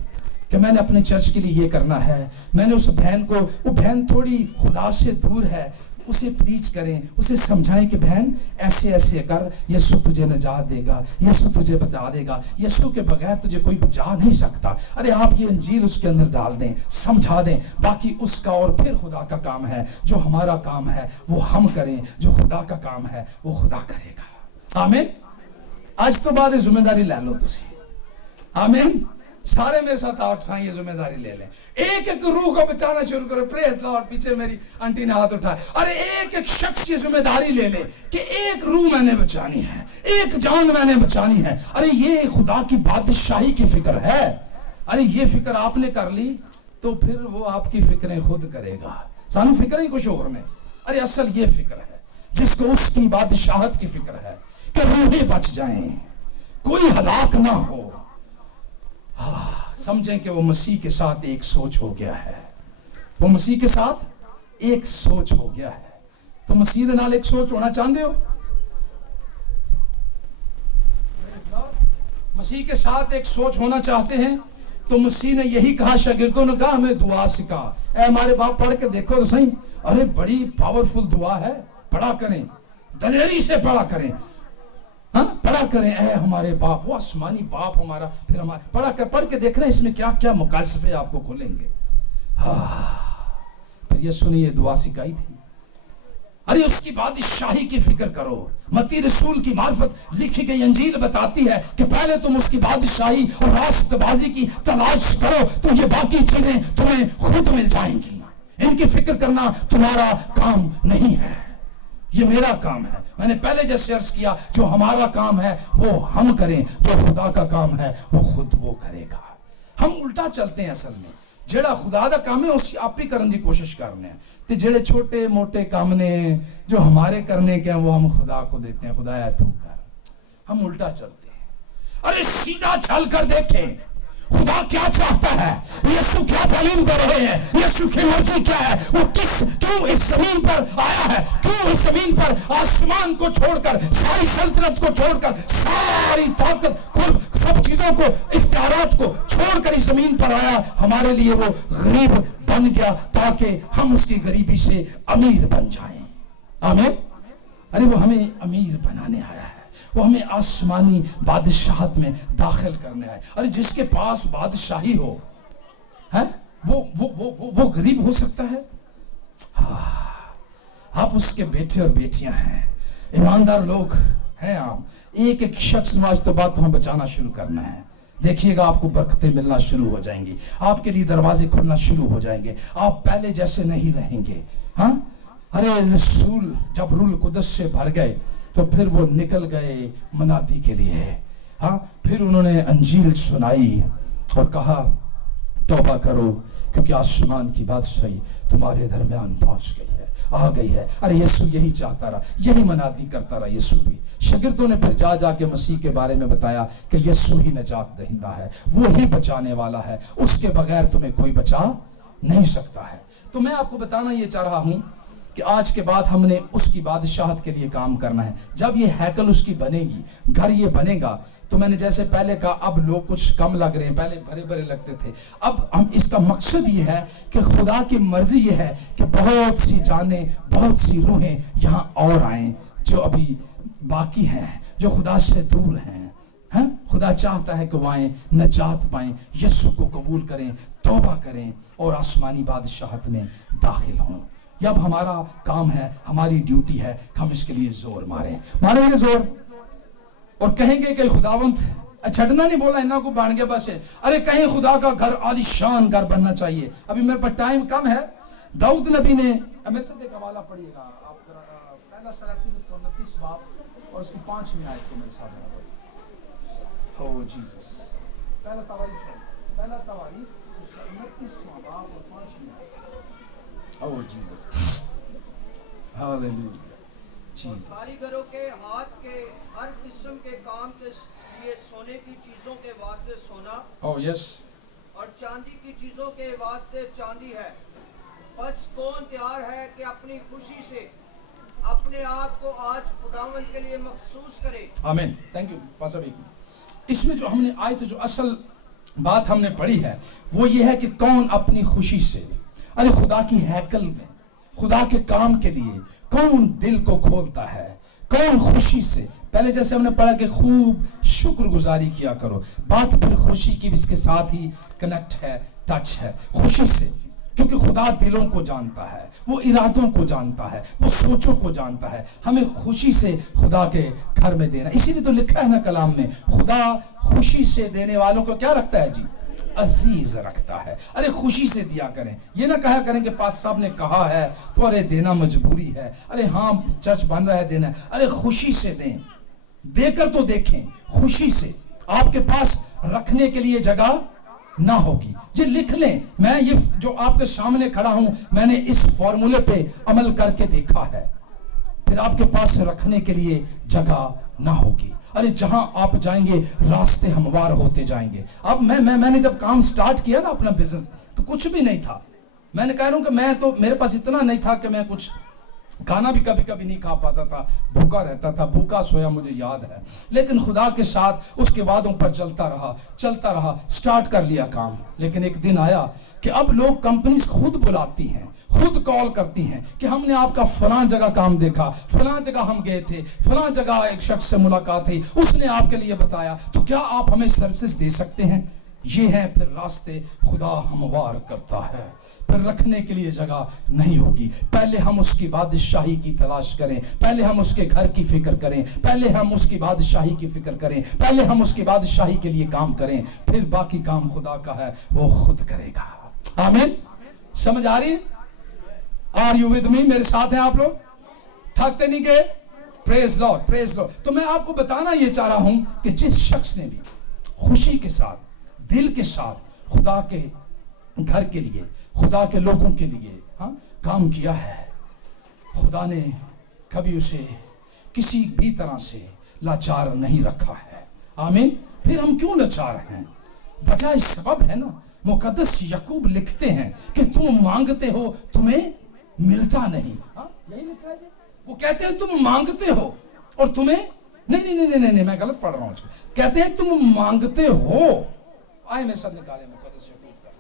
کہ میں نے اپنے چرچ کے لیے یہ کرنا ہے, میں نے اس بہن کو, وہ بہن تھوڑی خدا سے دور ہے, اسے پریچ کریں, اسے سمجھائیں کہ بہن ایسے ایسے کر, یسوع تجھے نجات دے گا, یسوع تجھے بچا دے گا, یسوع کے بغیر تجھے کوئی بچا نہیں سکتا. ارے آپ یہ انجیل اس کے اندر ڈال دیں, سمجھا دیں, باقی اس کا اور پھر خدا کا کام ہے. جو ہمارا کام ہے وہ ہم کریں, جو خدا کا کام ہے وہ خدا کرے گا. آمین. آج تو بعد ذمہ داری لے لو تسی. آمین. سارے میرے ساتھ اٹھائیں, یہ ذمہ داری لے لیں. ایک روح کو بچانا شروع کرو. پریز لارڈ. پیچھے میری آنٹی نے ہاتھ اٹھائے. ارے ایک شخص یہ ذمہ داری لے لے کہ ایک روح میں نے بچانی ہے, ایک جان میں نے بچانی ہے. ارے یہ خدا کی بادشاہی کی فکر ہے. ارے یہ فکر آپ نے کر لی تو پھر وہ آپ کی فکریں خود کرے گا. سانو فکریں کچھ اور میں. ارے اصل یہ فکر ہے جس کو اس کی بادشاہت کی فکر ہے کہ روحیں بچ جائیں, کوئی ہلاک نہ ہو. سمجھیں کہ وہ مسیح کے ساتھ ایک سوچ ہو گیا ہے, وہ مسیح کے ساتھ ایک سوچ ہو گیا ہے. تو مسیح دے نال ایک سوچ ہونا چاہتے ہو؟ مسیح کے ساتھ ایک سوچ ہونا چاہتے ہیں تو مسیح نے یہی کہا, شاگردوں نے کہا ہمیں دعا سکھا. اے ہمارے باپ پڑھ کے دیکھو تو صحیح. ارے بڑی پاورفل دعا ہے, پڑھا کریں, دلیری سے پڑھا کریں. پڑھا کریں اے ہمارے باپ, وہ آسمانی باپ ہمارا. پھر ہمارا پڑھ کے دیکھ رہے ہیں اس میں کیا کیا مقاصفے آپ کو کھولیں گے. پھر یسوع نے یہ دعا سکھائی تھی. ارے اس کی بادشاہی کی فکر کرو. متی رسول کی معرفت لکھی گئی انجیل بتاتی ہے کہ پہلے تم اس کی بادشاہی اور راست بازی کی تلاش کرو تو یہ باقی چیزیں تمہیں خود مل جائیں گی. ان کی فکر کرنا تمہارا کام نہیں ہے, یہ میرا کام ہے. میں نے پہلے جیسے عرض کیا, جو ہمارا کام ہے وہ ہم کریں, جو خدا کا کام ہے وہ خود وہ کرے گا. ہم الٹا چلتے ہیں اصل میں. جڑا خدا دا کام ہے اسی آپ ہی کرنے کی کوشش کرنے ہیں, تے جڑے چھوٹے موٹے کام نے جو ہمارے کرنے کے ہیں وہ ہم خدا کو دیتے ہیں. خدا ہے تو ہم الٹا چلتے ہیں. ارے سیدھا چل کر دیکھیں خدا کیا چاہتا ہے، یسوع کیا تعلیم دے رہے ہیں، یسوع کی مرضی کیا ہے، وہ کیوں اس زمین پر آیا ہے، کیوں اس زمین پر آسمان کو چھوڑ کر، ساری سلطنت کو چھوڑ کر، ساری طاقت قرب سب چیزوں کو، اختیارات کو چھوڑ کر اس زمین پر آیا. ہمارے لیے وہ غریب بن گیا تاکہ ہم اس کی غریبی سے امیر بن جائیں. آمین. ارے وہ ہمیں امیر بنانے آیا ہے، وہ ہمیں آسمانی بادشاہت میں داخل کرنے آئے. ارے جس کے پاس بادشاہی ہو وہ غریب ہو سکتا ہے؟ آپ اس کے بیٹے اور بیٹیاں ہیں، ایماندار لوگ ہیں. آپ ایک ایک شخص آج تو بات ہمیں بچانا شروع کرنا ہے. دیکھیے گا آپ کو برکتیں ملنا شروع ہو جائیں گی، آپ کے لیے دروازے کھلنا شروع ہو جائیں گے، آپ پہلے جیسے نہیں رہیں گے. ہاں ارے رسول جب روح القدس سے بھر گئے تو پھر وہ نکل گئے منادی کے لیے. ہاں پھر انہوں نے انجیل سنائی اور کہا توبہ کرو کیونکہ آسمان کی بادشاہی تمہارے درمیان پہنچ گئی ہے، آ گئی ہے. ارے یسوع یہی چاہتا رہا، یہی منادی کرتا رہا یسوع بھی. شاگردوں نے پھر جا کے مسیح کے بارے میں بتایا کہ یسوع ہی نجات دہندہ ہے، وہی بچانے والا ہے، اس کے بغیر تمہیں کوئی بچا نہیں سکتا ہے. تو میں آپ کو بتانا یہ چاہ رہا ہوں کہ آج کے بعد ہم نے اس کی بادشاہت کے لیے کام کرنا ہے. جب یہ ہیکل اس کی بنے گی، گھر یہ بنے گا، تو میں نے جیسے پہلے کہا اب لوگ کچھ کم لگ رہے ہیں، پہلے بھرے بھرے لگتے تھے. اب ہم اس کا مقصد یہ ہے کہ خدا کی مرضی یہ ہے کہ بہت سی جانیں، بہت سی روحیں یہاں اور آئیں جو ابھی باقی ہیں، جو خدا سے دور ہیں. خدا چاہتا ہے کہ وہ آئیں، نجات پائیں، یسوع کو قبول کریں، توبہ کریں اور آسمانی بادشاہت میں داخل ہوں. یہ اب ہمارا کام ہے، ہماری ڈیوٹی ہے کہ ہم اس کے لیے زور ماریں گے زور اور کہیں گے کہ خداوند چھڑنا نہیں بولا انہاں کو بان گیا بس ہے. ارے کہیں خدا کا گھر عالیشان گھر بننا چاہیے. ابھی میرے پاس ٹائم کم ہے. داؤد نبی نے میرے سے ایک حوالہ پڑھیے گا آپ ذرا، پہلا سلاطین اس کا 29 باب اور اس کی 5ویں آیت کو میرے ساتھ پڑھیے. او جیسس. پہلا تواریخ اس کا 29واں باب اور 5ویں آیت. او جیسس. ہاللویہ. کاریگروں کے ہاتھ کے ہر قسم کے کام کے لیے سونے کی چیزوں کے واسطے سونا، او یس، اور چاندی کی چیزوں کے واسطے چاندی ہے. بس کون تیار ہے کہ اپنی خوشی سے اپنے آپ کو آج خداوند کے لیے مخصوص کرے. آمین. تھینک یو پاسا بھائی. اس میں جو ہم نے آیت جو اصل بات ہم نے پڑھی ہے وہ یہ ہے کہ کون اپنی خوشی سے، ارے خدا کی ہیکل میں خدا کے کام کے لیے کون دل کو کھولتا ہے، کون خوشی سے. پہلے جیسے ہم نے پڑھا کہ خوب شکر گزاری کیا کرو. بات پھر خوشی کی اس کے ساتھ ہی کنیکٹ ہے، ٹچ ہے خوشی سے، کیونکہ خدا دلوں کو جانتا ہے، وہ ارادوں کو جانتا ہے، وہ سوچوں کو جانتا ہے. ہمیں خوشی سے خدا کے گھر میں دینا. اسی لیے تو لکھا ہے نا کلام میں، خدا خوشی سے دینے والوں کو کیا رکھتا ہے جی؟ عزیز رکھتا ہے. ارے خوشی سے دیا کریں. یہ نہ کہا کریں کہ پاس صاحب نے کہا ہے تو ارے دینا مجبوری ہے، ارے ہاں چرچ بن رہا ہے دینا. ارے خوشی سے دیں، دے کر تو دیکھیں. خوشی سے آپ کے پاس رکھنے کے لیے جگہ نہ ہوگی. یہ لکھ لیں، میں یہ جو آپ کے سامنے کھڑا ہوں میں نے اس فارمولے پہ عمل کر کے دیکھا ہے. پھر آپ کے پاس رکھنے کے لیے جگہ نہ ہوگی. ارے جہاں آپ جائیں گے راستے ہموار ہوتے جائیں گے. اب میں نے جب کام سٹارٹ کیا نا اپنا بزنس تو کچھ بھی نہیں تھا. میں نے کہہ رہا ہوں کہ میں تو میرے پاس اتنا نہیں تھا کہ میں کچھ کھانا بھی کبھی کبھی نہیں کھا پاتا تھا، بھوکا رہتا تھا، بھوکا سویا مجھے یاد ہے. لیکن خدا کے ساتھ اس کے وعدوں پر چلتا رہا، سٹارٹ کر لیا کام. لیکن ایک دن آیا کہ اب لوگ کمپنیز خود بلاتی ہیں، خود کال کرتی ہیں کہ ہم نے آپ کا فلاں جگہ کام دیکھا، فلاں جگہ ہم گئے تھے، فلاں جگہ ایک شخص سے ملاقات تھی، اس نے آپ کے لیے بتایا، تو کیا آپ ہمیں سروسز دے سکتے ہیں؟ یہ ہیں پھر راستے خدا ہموار کرتا ہے. پھر رکھنے کے لیے جگہ نہیں ہوگی. پہلے ہم اس کی بادشاہی کی تلاش کریں، پہلے ہم اس کے گھر کی فکر کریں، پہلے ہم اس کی بادشاہی کی فکر کریں، پہلے ہم اس کی بادشاہی کے لیے کام کریں. پھر باقی کام خدا کا ہے، وہ خود کرے گا. آمین. سمجھ آ رہی ہے؟ Are you with me؟ میرے ساتھ ہیں آپ لوگ؟ تھکتے نہیں گئے؟ پریز لارڈ، پریز لارڈ. تو میں آپ کو بتانا یہ چاہ رہا ہوں کہ جس شخص نے بھی خوشی کے ساتھ، دل کے ساتھ خدا کے گھر کے لیے، خدا کے لوگوں کے لیے کام کیا ہے، خدا نے کبھی اسے کسی بھی طرح سے लाचार नहीं रखा है। आमीन। फिर हम क्यों लाचार हैं? वजह सबब है ना। मुकद्दस याकूब लिखते हैं कि तुम मांगते हो तुम्हें मिलता नहीं। यही लिखा है। वो कहते हैं तुम मांगते हो और तुम्हें नहीं, मैं गलत पढ़ रहा हूं। कहते हैं तुम मांगते हो। आए मेरे साथ निकाले मुकद्दस याकूब का।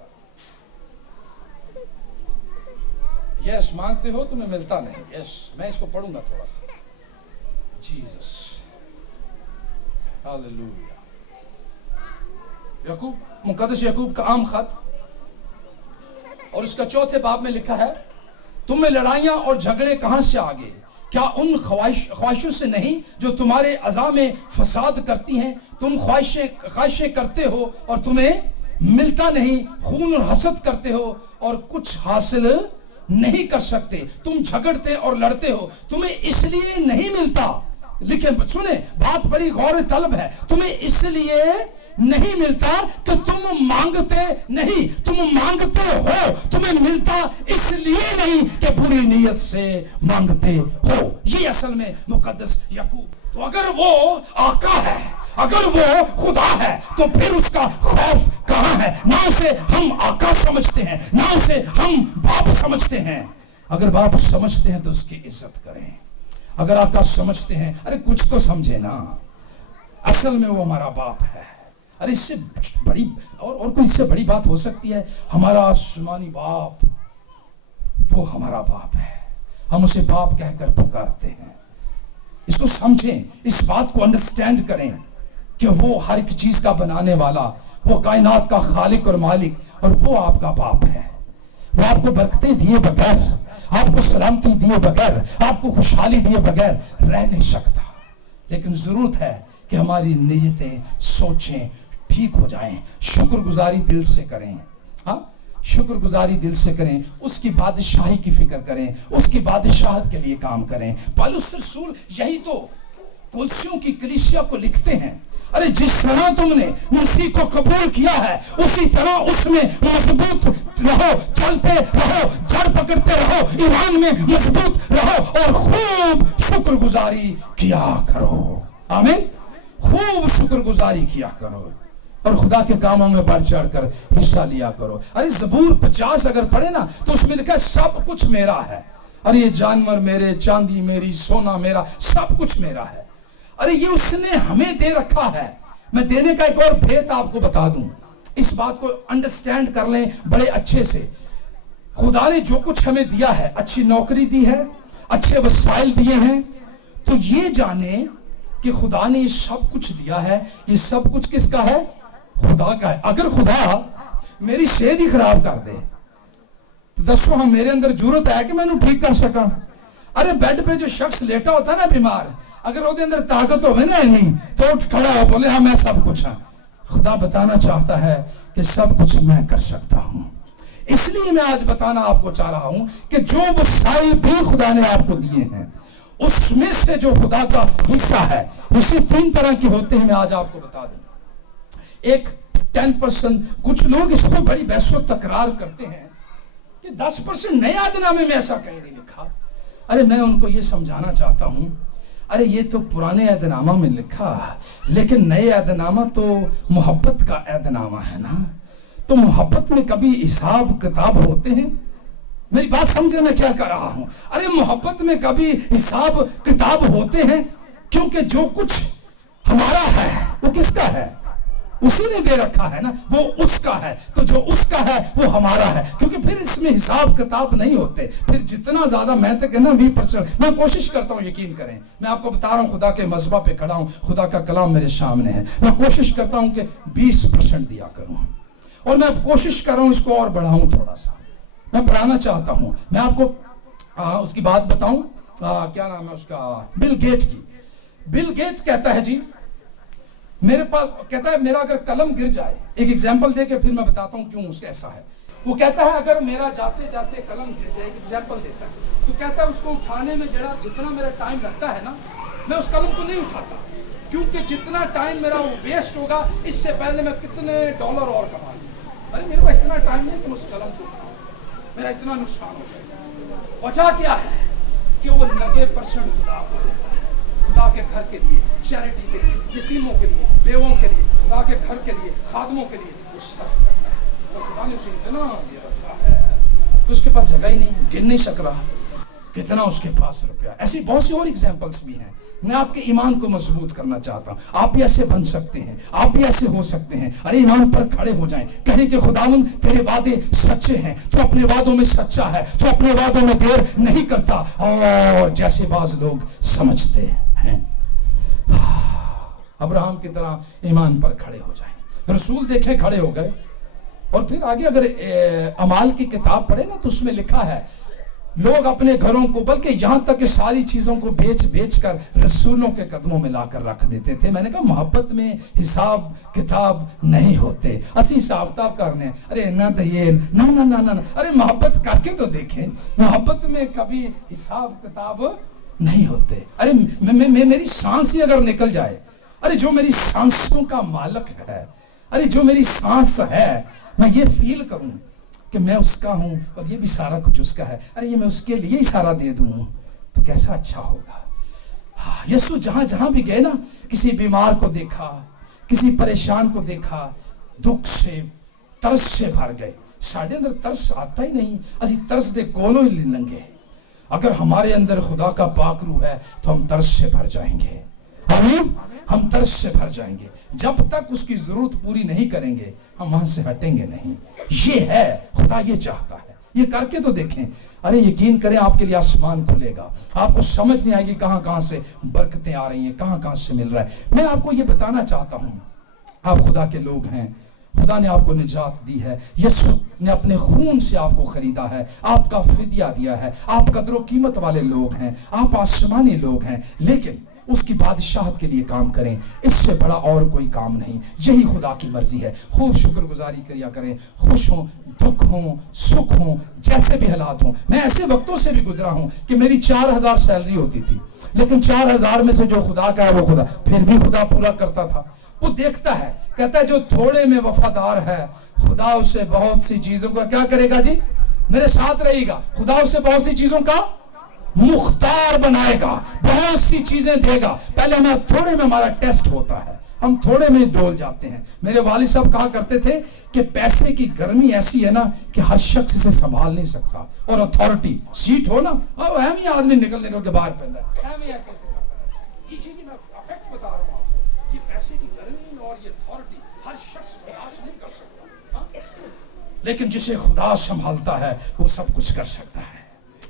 यस, मांगते हो तुम्हें मिलता नहीं। यस, मैं इसको पढ़ूंगा थोड़ा सा। Jesus, hallelujah. याकूब, मुकद्दस याकूब का आम खत और उसका चौथे बाब में लिखा है, तुम में लड़ाइयां और झगड़े कहां से आ गए? क्या उन ख्वाहिशों से नहीं जो तुम्हारे अज़ा में फसाद करती हैं? तुम ख्वाहिशें करते हो और तुम्हें मिलता नहीं, खून और हसद करते हो और कुछ हासिल नहीं कर सकते। तुम झगड़ते और लड़ते हो, तुम्हें इसलिए नहीं मिलता। लिखे, सुने, बात बड़ी गौर तलब है। तुम्हें इसलिए नहीं मिलता कि तुम मांगते नहीं, तुम मांगते हो। तुम्हें मिलता इसलिए नहीं कि बुरी नीयत से मांगते हो। ये असल में मुकद्दस याकूब। तो अगर वो आका है, अगर वो खुदा है, तो फिर उसका खौफ कहां है? ना उसे हम आका समझते हैं, ना उसे हम बाप समझते हैं। अगर बाप समझते हैं तो उसकी इज्जत करें। अगर आका समझते हैं, अरे कुछ तो समझे ना, असल में वो हमारा बाप है। अरे इससे बड़ी और कोई इससे बड़ी बात हो सकती है? हमारा आसमानी बाप, वो हमारा बाप है। हम उसे बाप कहकर पुकारते हैं। इसको समझें, इस बात को अंडरस्टैंड करें कि वो हर एक चीज का बनाने वाला, वो कायनात का खालिक और मालिक, और वो आपका बाप है। वो आपको बरकतें दिए बगैर, आपको सलामती दिए बगैर, आपको खुशहाली दिए बगैर रह नहीं सकता। लेकिन जरूरत है कि हमारी नीयतें, सोचें ठीक हो जाएं। शुक्रगुजारी दिल से करें। हाँ, शुक्रगुजारी दिल से करें। उसकी बादशाही की फिक्र करें, उसकी बादशाहत के लिए काम करें। पौलुस रसूल यही तो कुलसियों की कलीसिया को लिखते हैं। अरे जिस तरह तुमने मसीह को कबूल किया है, उसी तरह उसमें मजबूत रहो, चलते रहो, जड़ पकड़ते रहो, ईमान में मजबूत रहो और खूब शुक्रगुजारी किया करो। आमीन। खूब शुक्रगुजारी किया करो और खुदा के कामों में बढ़ चढ़ कर हिस्सा लिया करो। अरे ज़बूर 50 अगर पढ़े ना, तो उसमें लिखा है सब कुछ मेरा है। अरे ये जानवर मेरे, चांदी मेरी, सोना मेरा, सब कुछ मेरा है। अरे ये उसने हमें दे रखा है। मैं देने का एक और भेद आपको बता दूं, इस बात को अंडरस्टैंड कर लें बड़े अच्छे से। खुदा ने जो कुछ हमें दिया है, अच्छी नौकरी दी है, अच्छे वसाइल दिए हैं, तो ये जाने कि खुदा ने ये सब कुछ दिया है। ये सब कुछ किसका है? खुदा का है। अगर खुदा मेरी सेहत ही खराब कर दे तो दसो हम मेरे अंदर जरूरत है कि मैं ठीक कर सका? अरे बेड पे जो शख्स लेटा होता है ना बीमार, अगर उसके अंदर ताकत हो ना नहीं, तो उठ खड़ा हो, बोले हाँ मैं सब कुछ है। खुदा बताना चाहता है कि सब कुछ मैं कर सकता हूं। इसलिए मैं आज बताना आपको चाह रहा हूं कि जो वसाइल भी खुदा ने आपको दिए हैं, उसमें से जो खुदा का हिस्सा है, उसे 3 तरह की होते हैं। मैं आज आपको बता दूं। एक 10%, कुछ लोग इस पर बड़ी बहस और तकरार करते हैं कि 10% नए ऐहदनामे में ऐसा कहीं नहीं लिखा। अरे मैं उनको ये समझाना चाहता हूं, अरे ये तो पुराने ऐहदनामा में लिखा, लेकिन नए ऐहदनामा तो मोहब्बत का ऐहदनामा है ना। तो मोहब्बत में कभी हिसाब किताब होते हैं? मेरी बात समझे मैं क्या कर रहा हूं? अरे मोहब्बत में कभी हिसाब किताब होते हैं? क्योंकि जो कुछ हमारा है वो किसका है? उसी ने दे रखा है ना, वो उसका है। तो जो उसका है वो हमारा है, क्योंकि फिर इसमें हिसाब किताब नहीं होते। फिर जितना ज्यादा मैं तक है ना 20%, मैं कोशिश करता हूं, यकीन करें, मैं आपको बता रहा हूं, खुदा के मज़बा पे खड़ा हूं, खुदा का कलाम मेरे सामने है। मैं कोशिश करता हूं कि 20% दिया करूं, और मैं कोशिश कर रहा हूं इसको और बढ़ाऊं थोड़ा सा। मैं बढ़ाना चाहता हूं। मैं आपको उसकी बात बताऊं, क्या नाम है उसका, बिल गेट की। बिल गेट कहता है जी, मेरे पास कहता है मेरा अगर कलम गिर जाए, एक एग्जांपल दे के फिर मैं बताता हूं क्यों उसका ऐसा है। वो कहता है अगर मेरा जाते जाते कलम गिर जाए, एक एग्जांपल देता है, तो कहता है उसको उठाने में जितना मेरा टाइम लगता है ना, मैं उस कलम को नहीं उठाता, क्योंकि जितना टाइम मेरा वो वेस्ट होगा, इससे पहले मैं कितने डॉलर और कमा लूँ। अरे मेरे पास इतना टाइम नहीं कि मैं उस कलम को उठाऊँ, मेरा इतना नुकसान हो जाएगा। वजह क्या है कि वो 90% खुदा को देता है, खुदा के घर के लिए। चैरिटी के लिए, यतीमों के लिए, बेवों के लिए, खुदा के घर के लिए, खादमों के लिए वो सर्व करता है। और खुदा ने उसे इतना दे रखा है कि उसके पास जगह ही नहीं, गिन नहीं सक रहा कितना उसके पास रुपया। ऐसी बहुत सी और एग्जाम्पल्स भी हैं। मैं आपके ईमान को मजबूत करना चाहता हूँ। आप भी ऐसे बन सकते हैं, आप भी ऐसे हो सकते हैं। अरे ईमान पर खड़े हो जाएं, कहें कि खुदावन तेरे वादे सच्चे हैं, तो अपने वादों में सच्चा है, तो अपने वादों में देर नहीं करता। और जैसे बाज लोग समझते हैं, अब्राहम की तरह ईमान पर खड़े हो जाएं। रसूल देखे खड़े हो गए। और फिर आगे अगर अमाल की किताब पढ़े ना, तो उसमें लिखा है लोग अपने घरों को, बल्कि यहां तक कि सारी चीजों को बेच बेच कर रसूलों के कदमों में लाकर रख देते थे। मैंने कहा मोहब्बत में हिसाब किताब नहीं होते, असी हिसाब किताब करने, अरे ना दे ना ना ना ना, अरे मोहब्बत करके तो देखें, मोहब्बत में कभी हिसाब किताब नहीं होते। अरे मेरी सांस ही अगर निकल जाए, अरे जो मेरी सांसों का मालिक है, अरे जो मेरी सांस है, मैं ये फील करूं कि मैं उसका हूं और ये भी सारा कुछ उसका है, अरे ये मैं उसके लिए ही सारा दे दूं, तो कैसा अच्छा होगा। हाँ, यीशु जहां जहां भी गए ना, किसी बीमार को देखा, किसी परेशान को देखा, दुख से तरस से भर गए। साढ़े अंदर तरस आता ही नहीं, असी तरस दे कोलों ही लंघे। अगर हमारे अंदर खुदा का पाक रूह है तो हम तरस से भर जाएंगे। आमीन, हम तरस से भर जाएंगे। जब तक उसकी जरूरत पूरी नहीं करेंगे हम वहां से हटेंगे नहीं। ये है खुदा, ये चाहता है, ये करके तो देखें। अरे यकीन करें आपके लिए आसमान खुलेगा, आपको समझ नहीं आएगी कहां कहां से बरकतें आ रही हैं, कहां कहां से मिल रहा है। मैं आपको ये बताना चाहता हूं, आप खुदा के लोग हैं, खुदा ने आपको निजात दी है, यीशु ने अपने खून से आपको खरीदा है, आपका फिदिया दिया है, आप कदर व कीमत वाले लोग हैं, आप आसमानी लोग हैं। लेकिन उसकी बादशाहत के लिए काम करें, इससे बड़ा और कोई काम नहीं। यही खुदा की मर्जी है। खूब शुक्रगुजारी किया करें, खुश हों, दुख हो, सुख हो, जैसे भी हालात हो। मैं ऐसे वक्तों से भी गुजरा हूं कि मेरी 4000 सैलरी होती थी, लेकिन 4000 में से जो खुदा का है वो खुदा फिर भी खुदा पूरा करता था। वो देखता है, कहता है जो थोड़े में वफादार है खुदा उसे बहुत सी चीजों का क्या करेगा जी, मेरे साथ रहेगा। खुदा उसे बहुत सी चीजों का मुख्तार बनाएगा, बहुत सी चीजें देगा। पहले हमें थोड़े में हमारा टेस्ट होता है, हम थोड़े में डोल जाते हैं। मेरे वालिद साहब कहा करते थे कि पैसे की गर्मी ऐसी है ना कि हर शख्स इसे संभाल नहीं सकता। और अथॉरिटी सीट हो ना, अब हम ही आदमी निकल के बाहर पैदा है, हम ही ऐसे करता है। ये मैं अफेक्ट बता रहा हूँ आपको कि पैसे की गर्मी और ये अथॉरिटी हर शख्स बर्दाश्त नहीं कर सकता। हाँ? लेकिन जिसे खुदा संभालता है वो सब कुछ कर सकता है।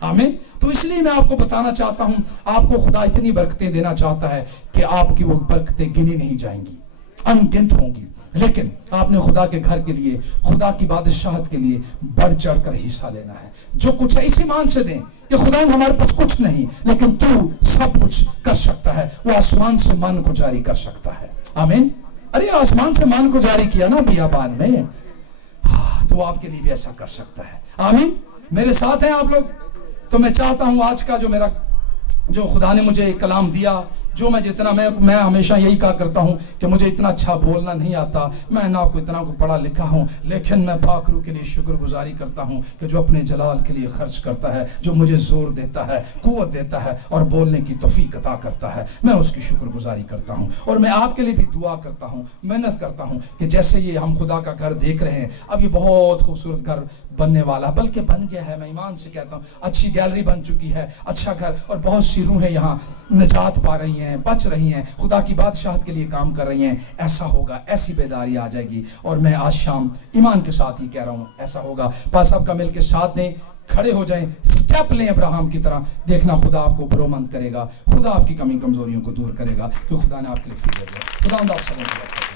आमीन। तो इसलिए मैं आपको बताना चाहता हूं, आपको खुदा इतनी बरकतें देना चाहता है कि आपकी वो बरकतें गिनी नहीं जाएंगी, अनगिनत होंगी। लेकिन आपने खुदा के घर के लिए, खुदा की बादशाहत के लिए बढ़ चढ़ कर हिस्सा लेना है। जो कुछ है इस ईमान से दें कि खुदा हमारे पास कुछ नहीं, लेकिन तू सब कुछ कर सकता है। वो आसमान से मान को जारी कर सकता है। आमीन। अरे आसमान से मान को जारी किया ना बियाबान में, तो आपके लिए भी ऐसा कर सकता है। आमीन। मेरे साथ हैं आप लोग। तो मैं चाहता हूं आज का जो खुदा ने मुझे कलाम दिया, जो मैं हमेशा यही कहा करता हूं कि मुझे इतना अच्छा बोलना नहीं आता, मैं ना को इतना को पढ़ा लिखा हूं, लेकिन मैं पाक रूह के लिए शुक्रगुजारी करता हूं कि जो अपने जलाल के लिए खर्च करता है, जो मुझे जोर देता है, कुव्वत देता है और बोलने की तौफीक अता करता है, मैं उसकी शुक्रगुजारी करता हूं। और मैं आपके लिए भी दुआ करता हूं, मेहनत करता हूं कि जैसे ये हम खुदा का घर देख रहे हैं, अब ये बहुत खूबसूरत घर बनने वाला, बल्कि बन गया है। मैं ईमान से कहता हूँ, अच्छी गैलरी बन चुकी है, अच्छा घर, और बहुत सी रूहें यहाँ निजात पा रही हैं, बच रही हैं, खुदा की बादशाहत के लिए काम कर रही हैं। ऐसा होगा, ऐसी बेदारी आ जाएगी। और मैं आज शाम ईमान के साथ ही कह रहा हूँ, ऐसा होगा। पास साहब का मिल के साथ दें, खड़े हो जाएं, स्टेप लें अब्राहम की तरह। देखना खुदा आपको बरोमंद करेगा, खुदा आपकी कमी कमजोरियों को दूर करेगा, क्योंकि खुदा ने आपके लिए फिक्र किया। खुदा आप सबको